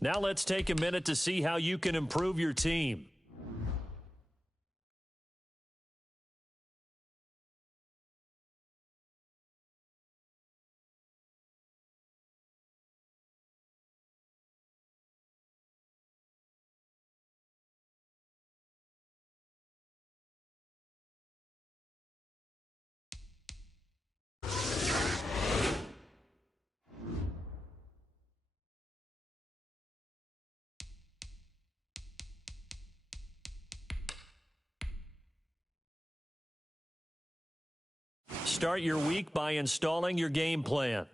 Now let's take a minute to see how you can improve your team. Start your week by installing your game plan.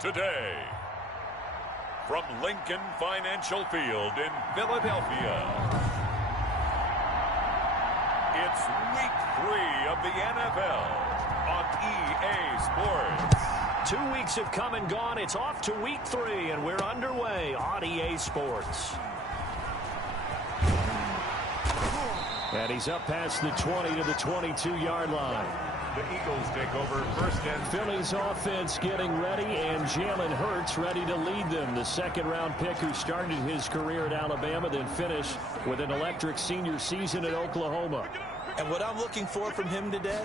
Today, from Lincoln Financial Field in Philadelphia, it's Week 3 of the NFL on EA Sports. 2 weeks have come and gone. It's off to Week 3, and we're underway on EA Sports. And he's up past the 20 to the 22-yard line. The Eagles take over first and Philly's offense getting ready, and Jalen Hurts ready to lead them. The second-round pick who started his career at Alabama, then finished with an electric senior season at Oklahoma. And what I'm looking for from him today,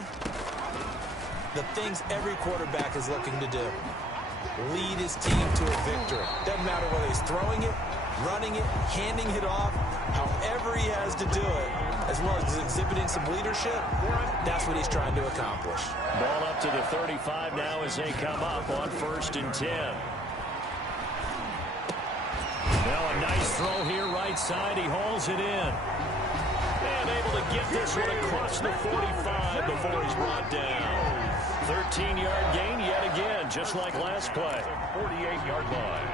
the things every quarterback is looking to do. Lead his team to a victory. Doesn't matter whether he's throwing it, running it, handing it off, however he has to do it, as well as exhibiting some leadership, that's what he's trying to accomplish. Ball up to the 35 now as they come up on 1st and 10. Now a nice throw here right side. He hauls it in. And able to get this one across the 45 before he's brought down. 13-yard gain yet again, just like last play. 48-yard line.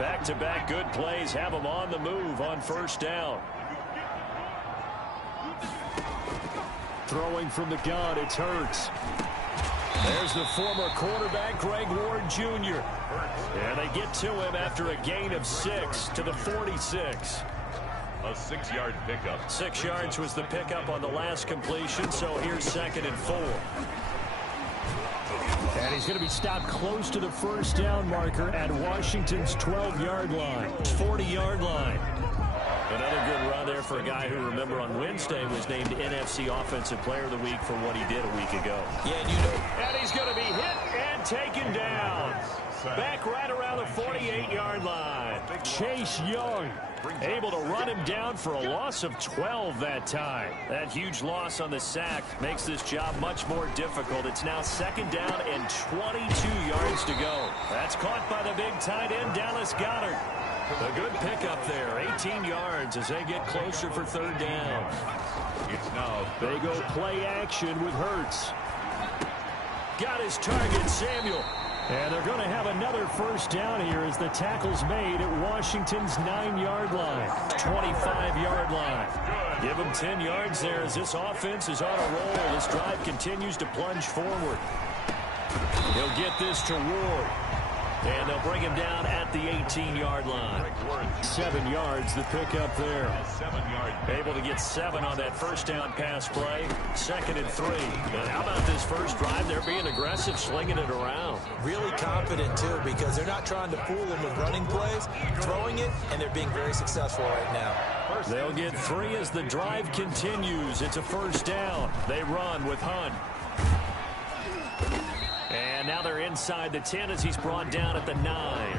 Back-to-back good plays have him on the move on 1st down. Throwing from the gun, it's Hurts. There's the former quarterback, Greg Ward Jr. And they get to him after a gain of 6 to the 46. A 6-yard pickup. 6 yards was the pickup on the last completion, so here's 2nd and 4. And he's going to be stopped close to the first down marker at Washington's 12-yard line. 40-yard line. Another good run there for a guy who, remember, on Wednesday was named NFC Offensive Player of the Week for what he did a week ago. Yeah, and you know. And he's going to be hit and taken down. Back right around the 48-yard line. Chase Young able to run him down for a loss of 12 that time. That huge loss on the sack makes this job much more difficult. It's now 2nd down and 22 yards to go. That's caught by the big tight end, Dallas Goedert. A good pickup there, 18 yards as they get closer for 3rd down. It's now They go play action with Hurts. Got his target, Samuel. And they're going to have another first down here as the tackle's made at Washington's 9-yard line. 25-yard line. Give him 10 yards there as this offense is on a roll. This drive continues to plunge forward. He'll get this to Ward. And they'll bring him down at the 18-yard line. 7 yards, the pickup there. 7-yard. Able to get 7 on that first down pass play. 2nd and 3. And how about this first drive? They're being aggressive, slinging it around. Really confident, too, because they're not trying to fool them with running plays, throwing it, and they're being very successful right now. They'll get 3 as the drive continues. It's a first down. They run with Hunt. And now they're inside the 10 as he's brought down at the 9.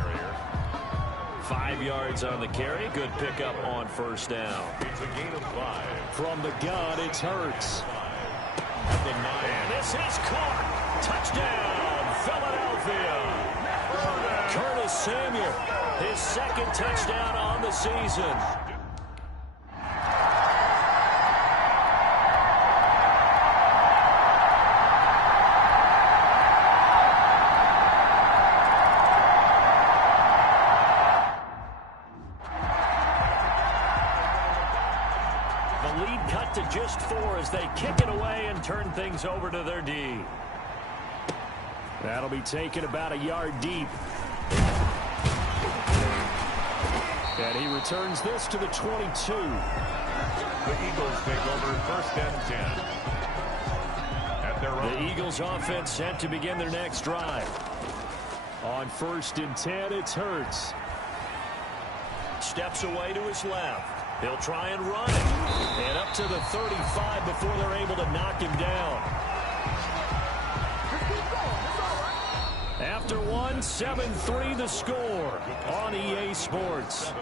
5 yards on the carry. Good pickup on first down. It's a gain of 5. From the gun, it's Hurts. At the 9. And this is caught. Touchdown, Philadelphia. Curtis Samuel, his 2nd touchdown on the season. Just 4 as they kick it away and turn things over to their D. That'll be taken about a yard deep. And he returns this to the 22. The Eagles take over 1st and 10. At their own. The Eagles offense set to begin their next drive. On 1st and 10, it's Hurts. Steps away to his left. He'll try and run it. And up to the 35 before they're able to knock him down. After 1, 7-3 the score on EA Sports.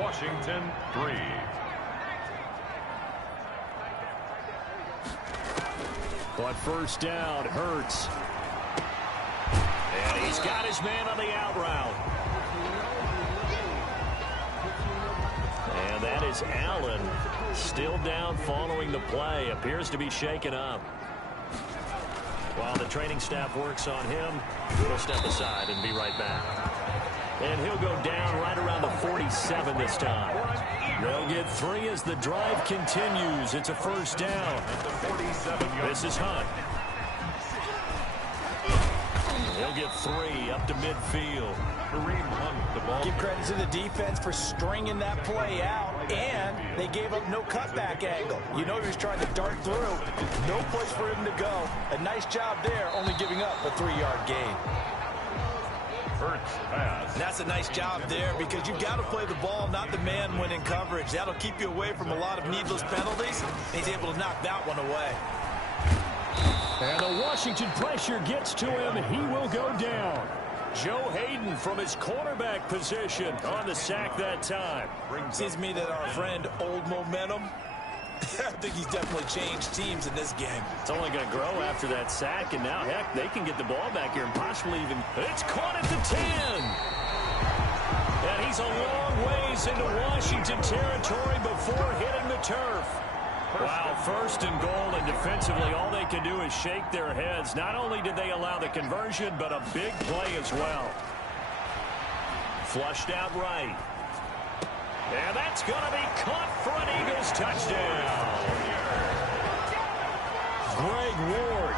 Washington 3. But first down, Hurts. And he's got his man on the out route. And that is Allen, still down following the play. Appears to be shaken up. While the training staff works on him, we'll step aside and be right back. And he'll go down right around the 47 this time. They'll get 3 as the drive continues. It's a first down. This is Hunt. He'll get 3 up to midfield. Kareem Hunt, the ball. Give credit to the defense for stringing that play out, and they gave up no cutback angle. You know he was trying to dart through. No place for him to go. A nice job there, only giving up a 3-yard gain. Hurts pass. And that's a nice job there because you've got to play the ball, not the man when in coverage. That'll keep you away from a lot of needless penalties. He's able to knock that one away. And the Washington pressure gets to him. He will go down. Joe Hayden from his quarterback position on the sack that time. Seems to me that our friend Old Momentum, I think he's definitely changed teams in this game. It's only going to grow after that sack, and now, heck, they can get the ball back here and possibly even... It's caught at the 10. And he's a long ways into Washington territory before hitting the turf. Wow, 1st and goal, and defensively all they can do is shake their heads. Not only did they allow the conversion, but a big play as well. Flushed out right. And that's going to be caught for an Eagles touchdown. Greg Ward,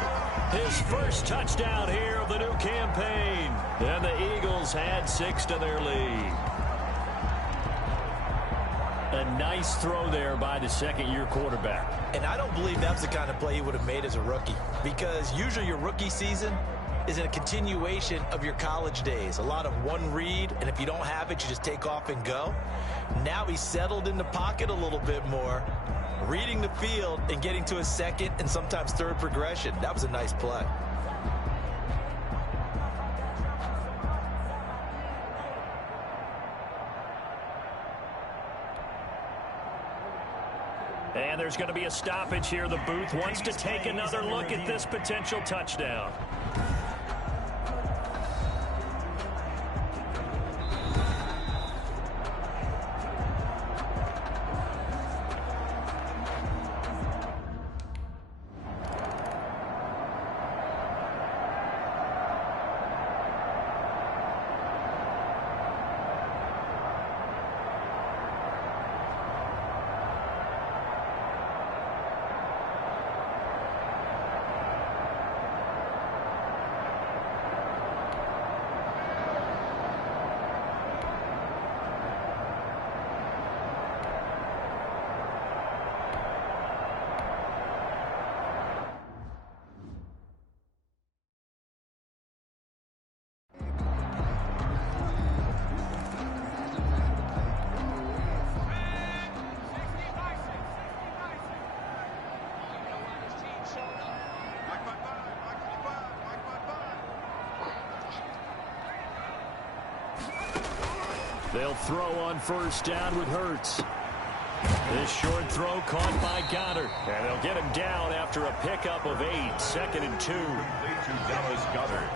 his first touchdown here of the new campaign. And the Eagles add 6 to their lead. A nice throw there by the second-year quarterback. And I don't believe that's the kind of play he would have made as a rookie, because usually your rookie season is a continuation of your college days. A lot of one read, and if you don't have it, you just take off and go. Now he's settled in the pocket a little bit more, reading the field and getting to a second and sometimes third progression. That was a nice play. And there's going to be a stoppage here. The booth wants to take another look at this potential touchdown. They'll throw on first down with Hurts. This short throw caught by Goddard. And they'll get him down after a pickup of 8. 2nd and 2. Dallas Goedert.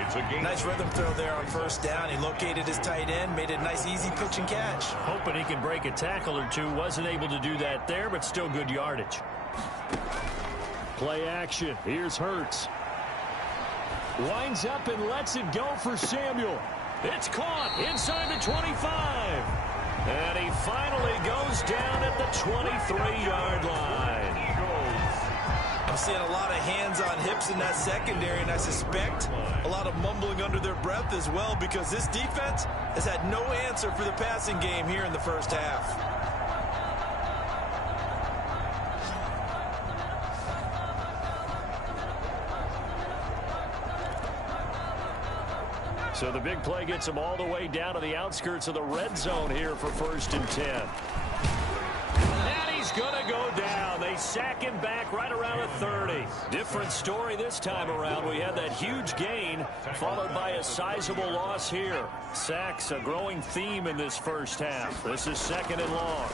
It's a game. Nice rhythm throw there on first down. He located his tight end, made it a nice easy pitch and catch. Hoping he can break a tackle or two. Wasn't able to do that there, but still good yardage. Play action. Here's Hurts. Winds up and lets it go for Samuel. It's caught inside the 25. And he finally goes down at the 23-yard line. I'm seeing a lot of hands on hips in that secondary, and I suspect a lot of mumbling under their breath as well, because this defense has had no answer for the passing game here in the first half. So the big play gets him all the way down to the outskirts of the red zone here for 1st and 10. And he's going to go down. They sack him back right around the 30. Different story this time around. We had that huge gain followed by a sizable loss here. Sacks, a growing theme in this first half. This is 2nd and long.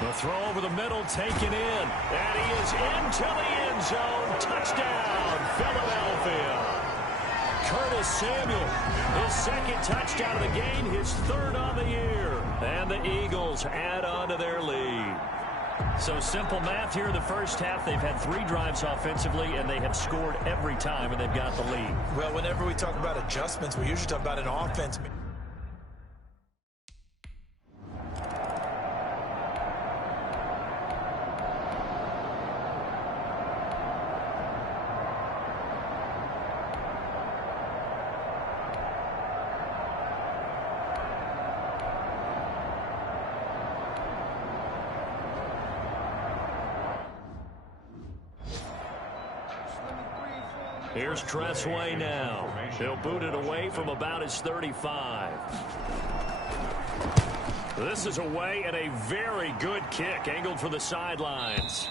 The throw over the middle taken in. And he is into the end zone. Touchdown, Philadelphia. Curtis Samuel, his 2nd touchdown of the game, his 3rd on the year. And the Eagles add on to their lead. So simple math here in the first half. They've had 3 drives offensively, and they have scored every time, and they've got the lead. Well, whenever we talk about adjustments, we usually talk about an offense. Here's Tressway now. He'll boot it away from about his 35. This is away and a very good kick angled for the sidelines.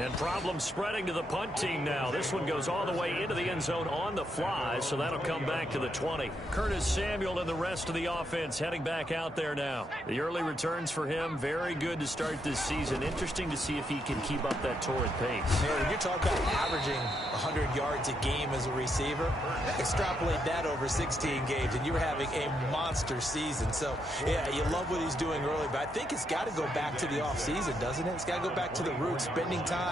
And problems spreading to the punt team now. This one goes all the way into the end zone on the fly, so that'll come back to the 20. Curtis Samuel and the rest of the offense heading back out there now. The early returns for him, very good to start this season. Interesting to see if he can keep up that torrid pace. Yeah, when you're talking about averaging 100 yards a game as a receiver, extrapolate that over 16 games, and you're having a monster season. So, yeah, you love what he's doing early, but I think it's got to go back to the offseason, doesn't it? It's got to go back to the roots, spending time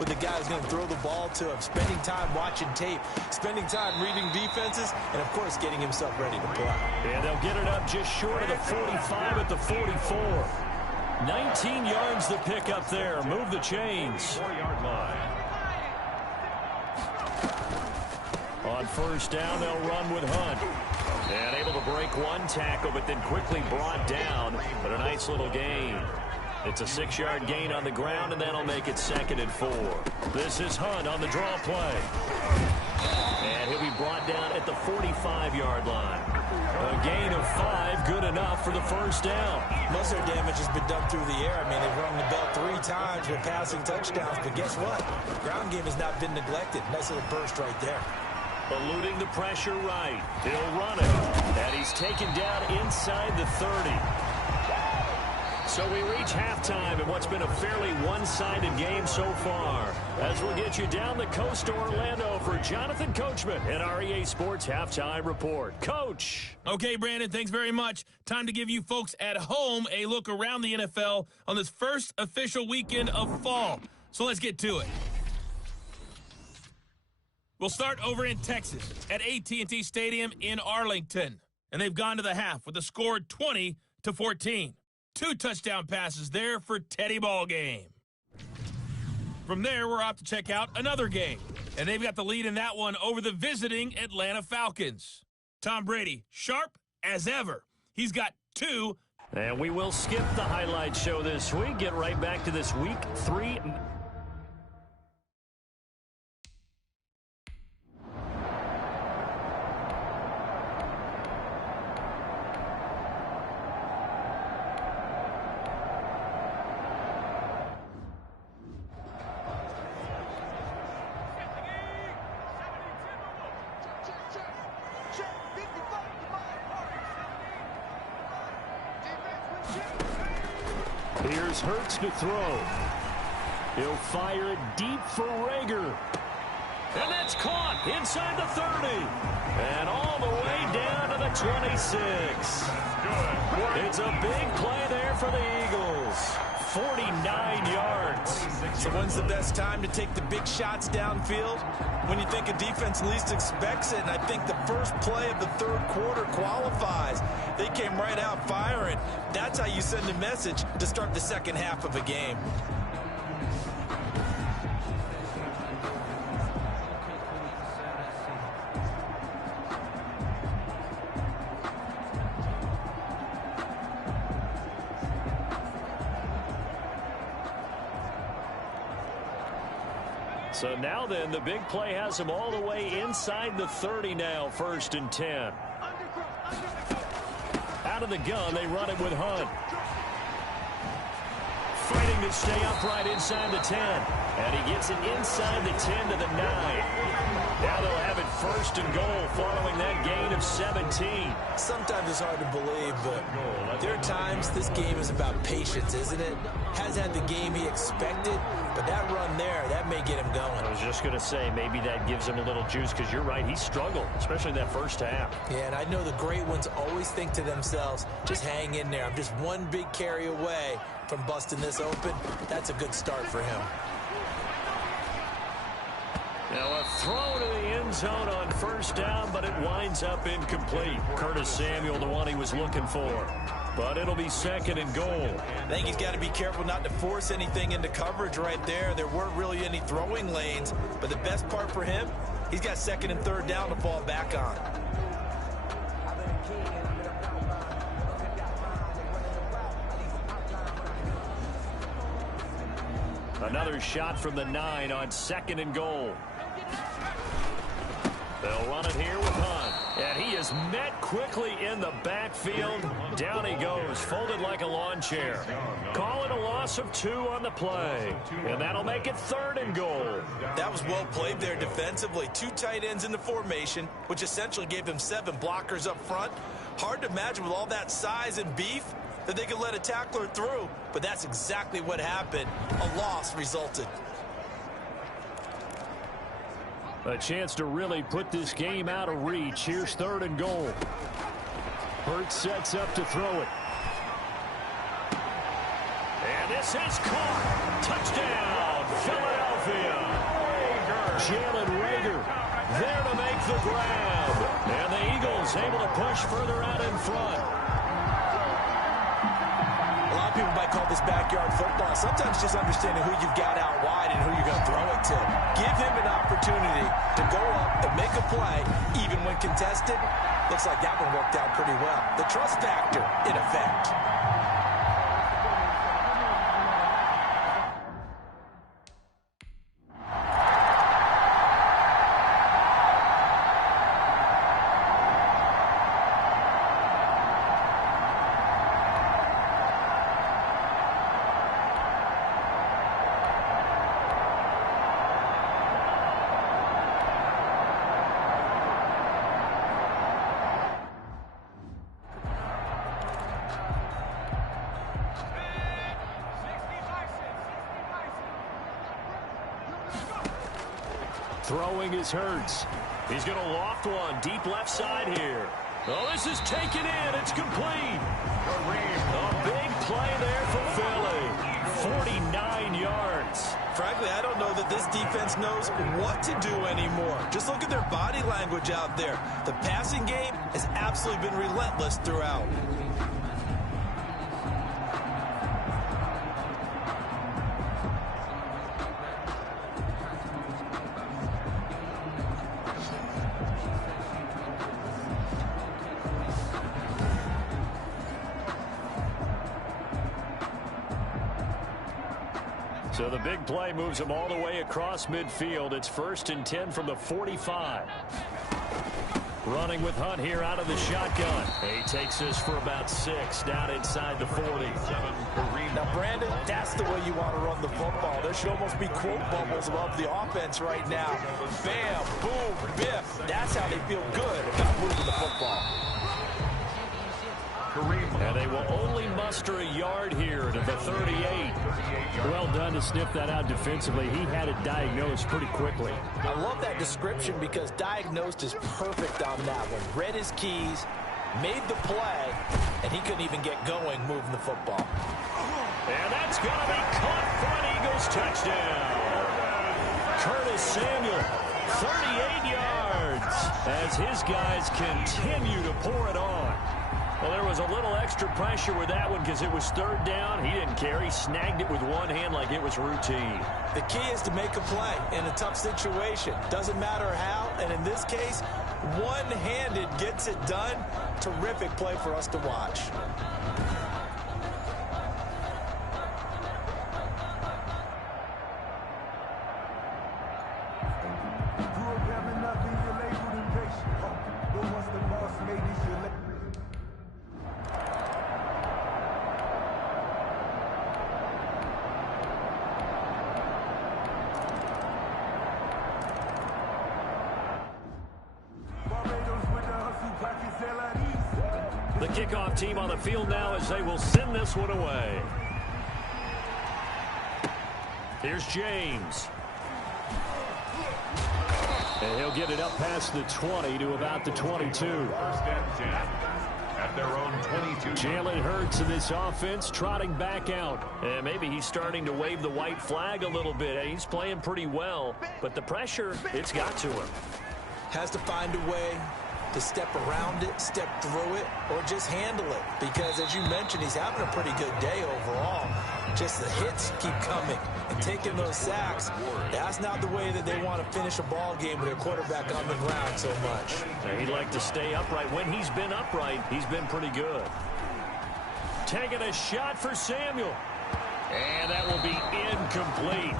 with the guy who's going to throw the ball to him, spending time watching tape, spending time reading defenses, and, of course, getting himself ready to play. And they'll get it up just short of the 45 at the 44. 19 yards to pick up there. Move the chains. 4-yard line. On first down, they'll run with Hunt. And able to break one tackle, but then quickly brought down. But a nice little gain. It's a 6-yard gain on the ground, and that'll make it 2nd and 4. This is Hunt on the draw play. And he'll be brought down at the 45-yard line. A gain of 5, good enough for the first down. Most of their damage has been done through the air. I mean, they've rung the bell 3 times with passing touchdowns. But guess what? Ground game has not been neglected. Nice little burst right there. Eluding the pressure right. He'll run it. And he's taken down inside the 30. So we reach halftime in what's been a fairly one-sided game so far. As we'll get you down the coast to Orlando for Jonathan Coachman and our EA Sports Halftime Report. Coach. Okay, Brandon, thanks very much. Time to give you folks at home a look around the NFL on this first official weekend of fall. So let's get to it. We'll start over in Texas at AT&T Stadium in Arlington. And they've gone to the half with a score 20-14. 2 touchdown passes there for Teddy Ballgame. From there, we're off to check out another game. And they've got the lead in that one over the visiting Atlanta Falcons. Tom Brady, sharp as ever. He's got 2. And we will skip the highlight show this week. Get right back to this Week 3. Here's Hurts to throw. He'll fire it deep for Rager. And that's caught inside the 30. And all the way down to the 26. It's a big play there for the Eagles. 49 yards. So when's the best time to take the big shots downfield? When you think a defense least expects it, and I think the first play of the third quarter qualifies. They came right out firing. That's how you send a message to start the second half of a game. So now then, the big play has him all the way inside the 30 now, 1st and 10. Out of the gun, they run it with Hunt. Fighting to stay upright inside the 10. And he gets it inside the 10 to the 9. Now they'll have it 1st and goal following that gain of 17. Sometimes it's hard to believe, but there are times this game is about patience, isn't it? Has had the game he expected, but that run there, that may get him going. I was just going to say, maybe that gives him a little juice, because you're right, he struggled, especially in that first half. Yeah, and I know the great ones always think to themselves, just hang in there. I'm just one big carry away from busting this open. That's a good start for him. Now a throw to the end zone on 1st down, but it winds up incomplete. Curtis Samuel, the one he was looking for. But it'll be 2nd and goal. I think he's got to be careful not to force anything into coverage right there. There weren't really any throwing lanes, but the best part for him, he's got 2nd and 3rd down to fall back on. Another shot from the 9 on 2nd and goal. They'll run it here with Hunt. And he is met quickly in the backfield. Down he goes, folded like a lawn chair. Call it a loss of 2 on the play. And that'll make it 3rd and goal. That was well played there defensively. 2 tight ends in the formation, which essentially gave him 7 blockers up front. Hard to imagine with all that size and beef that they could let a tackler through. But that's exactly what happened. A loss resulted. A chance to really put this game out of reach. Here's 3rd and goal. Hurts sets up to throw it. And this is caught. Touchdown, Philadelphia. Jalen Rager there to make the grab. And the Eagles able to push further out in front. A lot of people might call this backyard football. Sometimes just understanding who you've got out wide and who you're going to throw it to. Give him an opportunity to go up and make a play, even when contested. Looks like that one worked out pretty well. The trust factor, in effect. Throwing is Hurts. He's going to loft one deep left side here. Oh, this is taken in. It's complete. A big play there for Philly. 49 yards. Frankly, I don't know that this defense knows what to do anymore. Just look at their body language out there. The passing game has absolutely been relentless throughout. So the big play moves him all the way across midfield. It's 1st and 10 from the 45. Running with Hunt here out of the shotgun. He takes this for about 6 down inside the 40. Now, Brandon, that's the way you want to run the football. There should almost be quote bubbles above the offense right now. Bam, boom, biff. That's how they feel good about moving the football. And they will only muster a yard here to the 38. Well done to sniff that out defensively. He had it diagnosed pretty quickly. I love that description because diagnosed is perfect on that one. Read his keys, made the play, and he couldn't even get going moving the football. And that's going to be caught for an Eagles touchdown. Curtis Samuel, 38 yards, as his guys continue to pour it on. Well, there was a little extra pressure with that one because it was 3rd down. He didn't care. He snagged it with one hand like it was routine. The key is to make a play in a tough situation. Doesn't matter how, and in this case, one-handed gets it done. Terrific play for us to watch. The kickoff team on the field now as they will send this one away. Here's James. And he'll get it up past the 20 to about the 22. 1st and 10 at their own 22. Jalen Hurts in this offense trotting back out. And maybe he's starting to wave the white flag a little bit. He's playing pretty well, but the pressure, it's got to him. Has to find a way to step around it, step through it, or just handle it. Because, as you mentioned, he's having a pretty good day overall. Just the hits keep coming and taking those sacks. That's not the way that they want to finish a ball game with their quarterback on the ground so much. He'd like to stay upright. When he's been upright, he's been pretty good. Taking a shot for Samuel. And that will be incomplete.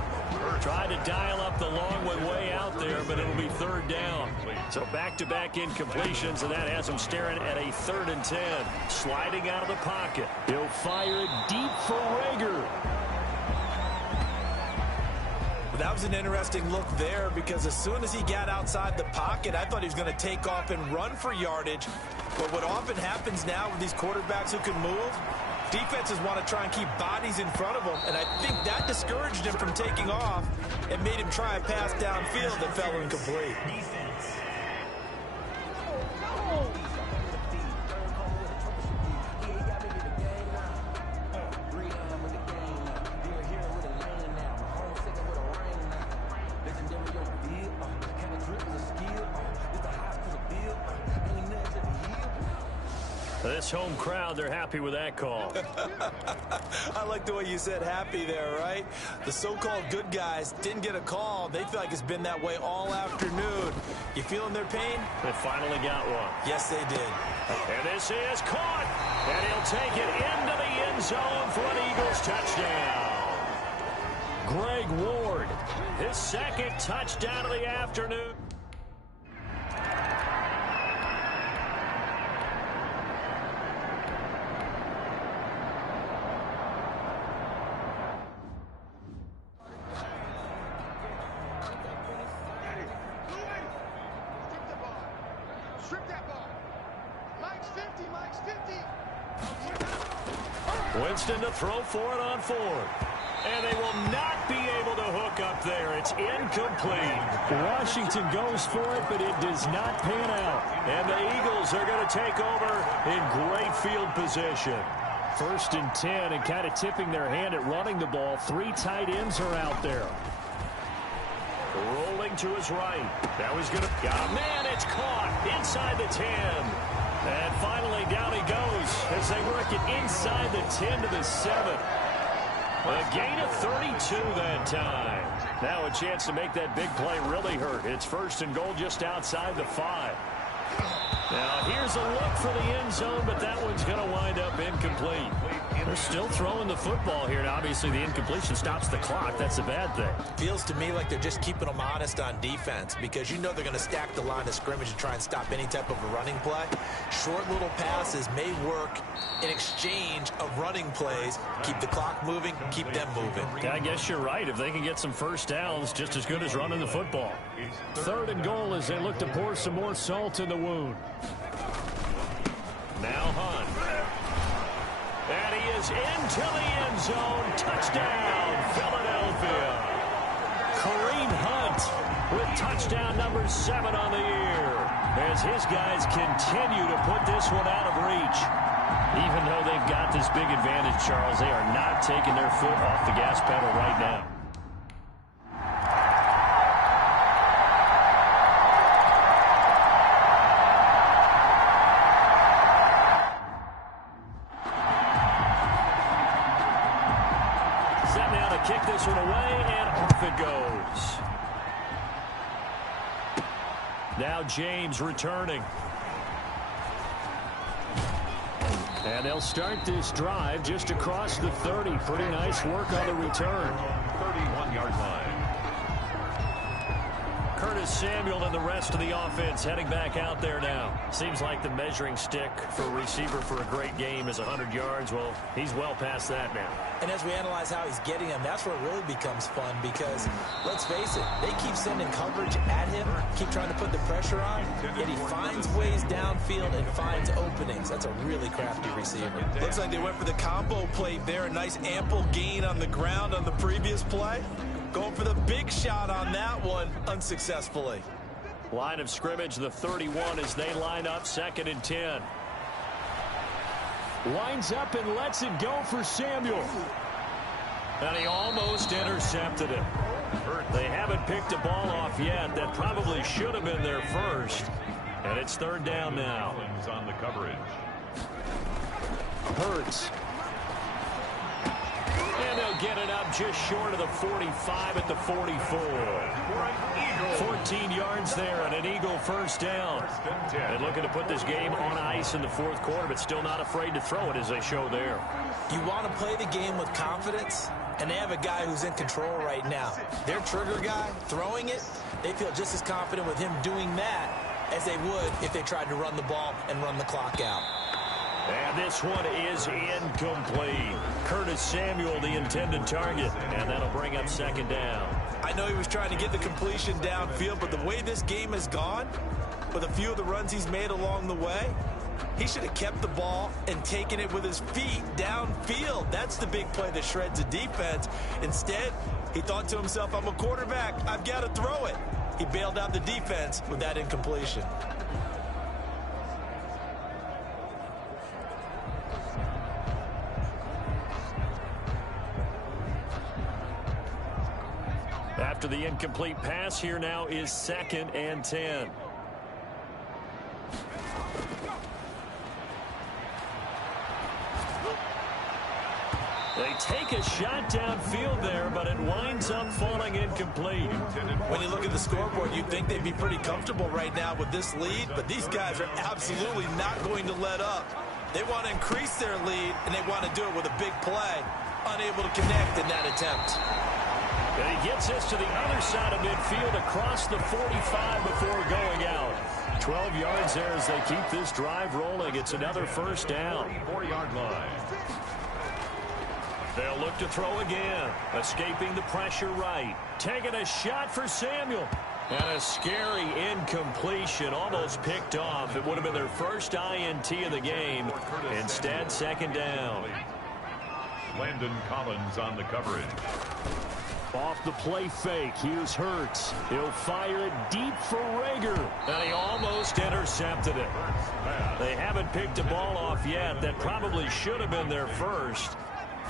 Tried to dial up the long one way out there, but it'll be 3rd down. So back-to-back incompletions, and that has him staring at a 3rd and 10. Sliding out of the pocket. He'll fire it deep for Rager. That was an interesting look there because as soon as he got outside the pocket, I thought he was going to take off and run for yardage. But what often happens now with these quarterbacks who can move, defenses want to try and keep bodies in front of them, and I think that discouraged him from taking off and made him try a pass downfield that fell incomplete. This home crowd, they're happy with that call. I like the way you said happy there, right? The so-called good guys didn't get a call. They feel like it's been that way all afternoon. You feeling their pain? They finally got one. Yes, they did. And this is caught. And he'll take it into the end zone for an Eagles touchdown. Greg Ward, his second touchdown of the afternoon. Winston to throw for it on fourth. And they will not be able to hook up there. It's incomplete. Washington goes for it, but it does not pan out. And the Eagles are going to take over in great field position. 1st and 10, and kind of tipping their hand at running the ball. 3 tight ends are out there. Rolling to his right. Now he's going to... Oh, man, it's caught inside the 10. And finally, down he goes as they work it inside the 10 to the 7. A gain of 32 that time. Now a chance to make that big play really hurt. It's 1st and goal just outside the 5. Now here's a look for the end zone, but that one's going to wind up incomplete. They're still throwing the football here, and obviously the incompletion stops the clock. That's a bad thing. Feels to me like they're just keeping them honest on defense because you know they're going to stack the line of scrimmage and try and stop any type of a running play. Short little passes may work in exchange of running plays. Keep the clock moving, keep them moving. Yeah, I guess you're right. If they can get some first downs, just as good as running the football. 3rd and goal as they look to pour some more salt in the wound. Now Hunt. And he is into the end zone. Touchdown, Philadelphia. Kareem Hunt with touchdown number 7 on the year as his guys continue to put this one out of reach. Even though they've got this big advantage, Charles, they are not taking their foot off the gas pedal right now. Kick this one away, and off it goes. Now James returning. And they'll start this drive just across the 30. Pretty nice work on the return. 31-yard line. Curtis Samuel and the rest of the offense heading back out there now. Seems like the measuring stick for a receiver for a great game is 100 yards. Well, he's well past that now. And as we analyze how he's getting them, that's where it really becomes fun because, let's face it, they keep sending coverage at him, keep trying to put the pressure on, yet he finds ways downfield and finds openings. That's a really crafty receiver. Looks like they went for the combo play there. A nice ample gain on the ground on the previous play. Going for the big shot on that one unsuccessfully. Line of scrimmage, the 31 as they line up 2nd and 10. Lines up and lets it go for Samuel. And he almost intercepted it. They haven't picked a ball off yet. That probably should have been their first. And it's 3rd down now. On the coverage. Hurts. And they'll get it up just short of the 45 at the 44. 14 yards there and an Eagle 1st down. And looking to put this game on ice in the 4th quarter, but still not afraid to throw it as they show there. You want to play the game with confidence, and they have a guy who's in control right now. Their trigger guy, throwing it, they feel just as confident with him doing that as they would if they tried to run the ball and run the clock out. And this one is incomplete. Curtis Samuel, the intended target, and that'll bring up 2nd down. I know he was trying to get the completion downfield, but the way this game has gone, with a few of the runs he's made along the way, he should have kept the ball and taken it with his feet downfield. That's the big play that shreds the defense. Instead, he thought to himself, I'm a quarterback. I've got to throw it. He bailed out the defense with that incompletion. After the incomplete pass, here now is 2nd and 10. They take a shot downfield there, but it winds up falling incomplete. When you look at the scoreboard, you'd think they'd be pretty comfortable right now with this lead, but these guys are absolutely not going to let up. They want to increase their lead, and they want to do it with a big play. Unable to connect in that attempt. And he gets us to the other side of midfield across the 45 before going out. 12 yards there as they keep this drive rolling. It's another first down. 4-yard line. They'll look to throw again. Escaping the pressure right. Taking a shot for Samuel. And a scary incompletion. Almost picked off. It would have been their first INT of the game. Instead, second down. Landon Collins on the coverage. Off the play fake, here's Hurts. He'll fire it deep for Rager. And he almost intercepted it. They haven't picked a ball off yet. That probably should have been their first.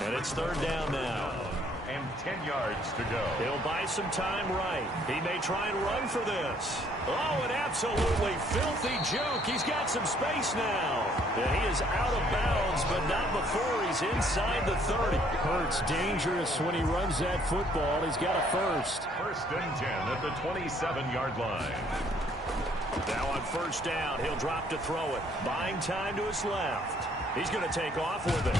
And it's third down now. And 10 yards to go. He'll buy some time right. He may try and run for this. Oh, an absolutely filthy juke. He's got some space now. And he is out of bounds, but not before he's inside the 30. Hurts dangerous when he runs that football. He's got a first. First and 10 at the 27-yard line. Now on first down, he'll drop to throw it. Buying time to his left. He's going to take off with it.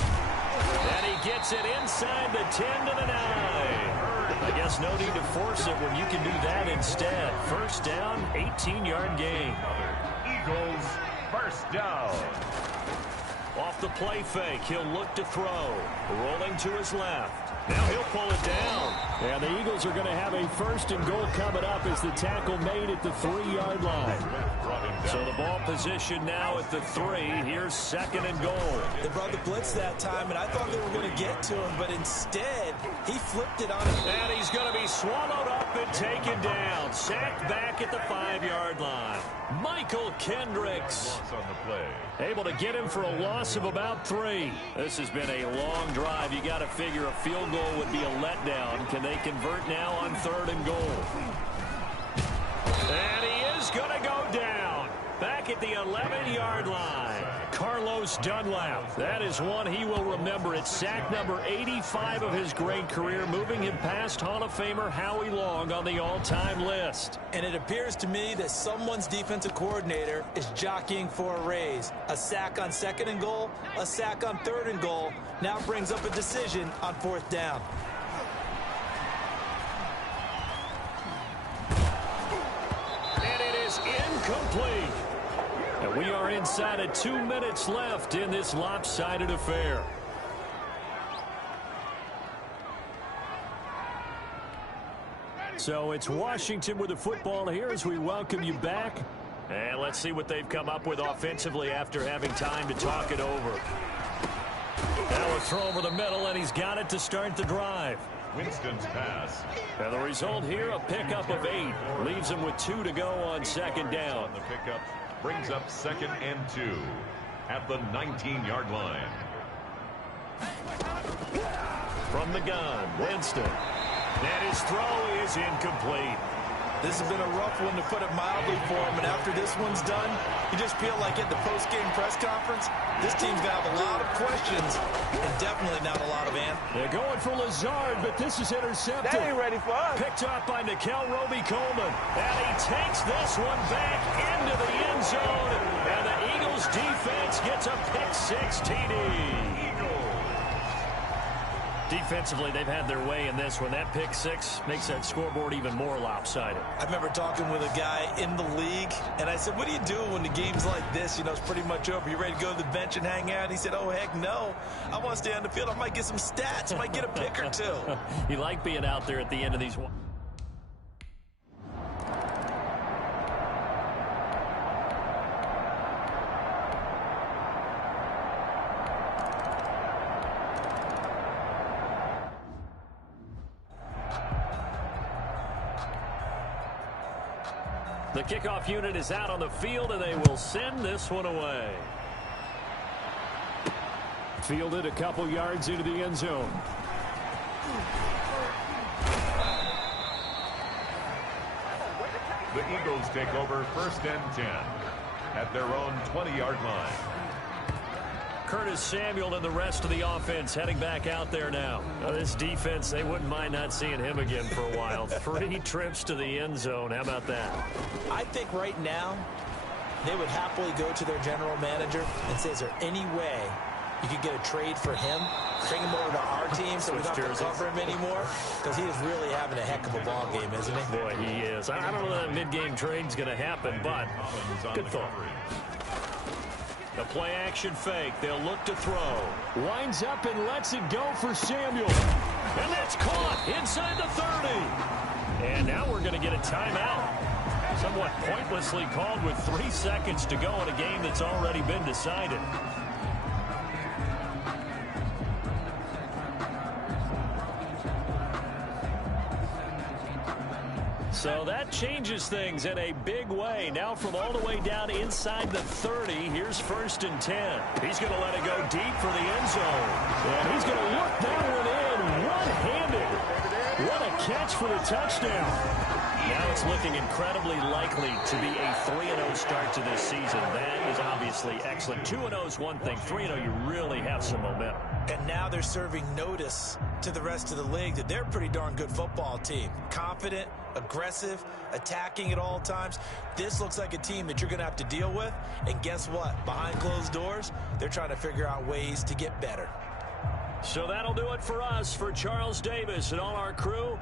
And he gets it inside the 10 to the 9. I guess no need to force it when you can do that instead. First down, 18-yard gain. Eagles, first down. Off the play fake, he'll look to throw. Rolling to his left. Now he'll pull it down. And the Eagles are going to have a first and goal coming up as the tackle made at the 3-yard line. So the ball position now at the 3. Here's second and goal. They brought the blitz that time, and I thought they were going to get to him, but instead, he flipped it on him. And he's going to be swallowed up and taken down. Sacked back at the 5-yard line. Michael Kendricks. Loss on the play. Able to get him for a loss of about 3. This has been a long drive. You got to figure a field goal would be a letdown. Can they convert now on third and goal? And he is going to go down. Back at the 11-yard line. Carlos Dunlap. That is one he will remember. It's sack number 85 of his great career, moving him past Hall of Famer Howie Long on the all-time list. And it appears to me that someone's defensive coordinator is jockeying for a raise. A sack on second and goal, a sack on third and goal, now brings up a decision on fourth down. And it is incomplete. And we are inside of 2 minutes left in this lopsided affair. So it's Washington with the football here as we welcome you back. And let's see what they've come up with offensively after having time to talk it over. Now a throw over the middle, and he's got it to start the drive. Winston's pass. And the result here, a pickup of 8. Leaves him with 2 to go on second down. The pickup brings up second and 2 at the 19-yard line. From the gun, Winston. And his throw is incomplete. This has been a rough one, to put it mildly, for him. And after this one's done, you just feel like at the post-game press conference, this team's going to have a lot of questions and definitely not a lot of answers. They're going for Lazard, but this is intercepted. That ain't ready for us. Picked up by Nikel Roby-Coleman. And he takes this one back into the end zone. And the Eagles defense gets a pick-6 TD. Defensively, they've had their way in this one. That pick-6 makes that scoreboard even more lopsided. I remember talking with a guy in the league, and I said, what do you do when the game's like this? You know, it's pretty much over. You ready to go to the bench and hang out? He said, oh, heck no. I want to stay on the field. I might get some stats. I might get a pick or two. You like being out there at the end of these. The kickoff unit is out on the field, and they will send this one away. Fielded a couple yards into the end zone. The Eagles take over first and 10 at their own 20-yard line. Curtis Samuel and the rest of the offense heading back out there now. This defense, they wouldn't mind not seeing him again for a while. 3 trips to the end zone. How about that? I think right now they would happily go to their general manager and say, is there any way you could get a trade for him, bring him over to our team so we don't have to cover him anymore? Because he is really having a heck of a ball game, isn't he? Boy, he is. I don't know that mid-game trade's going to happen, but good thought. The play-action fake. They'll look to throw. Winds up and lets it go for Samuel. And that's caught inside the 30. And now we're going to get a timeout. Somewhat pointlessly called with 3 seconds to go in a game that's already been decided. So that changes things in a big way. Now from all the way down inside the 30, here's 1st and 10. He's going to let it go deep for the end zone. And he's going to look that one in one-handed. What a catch for the touchdown. Now it's looking incredibly likely to be a 3-0 start to this season. That is obviously excellent. 2-0 is one thing. 3-0, you really have some momentum. And now they're serving notice to the rest of the league that they're a pretty darn good football team. Confident, aggressive, attacking at all times. This looks like a team that you're going to have to deal with. And guess what? Behind closed doors, they're trying to figure out ways to get better. So that'll do it for us. For Charles Davis and all our crew,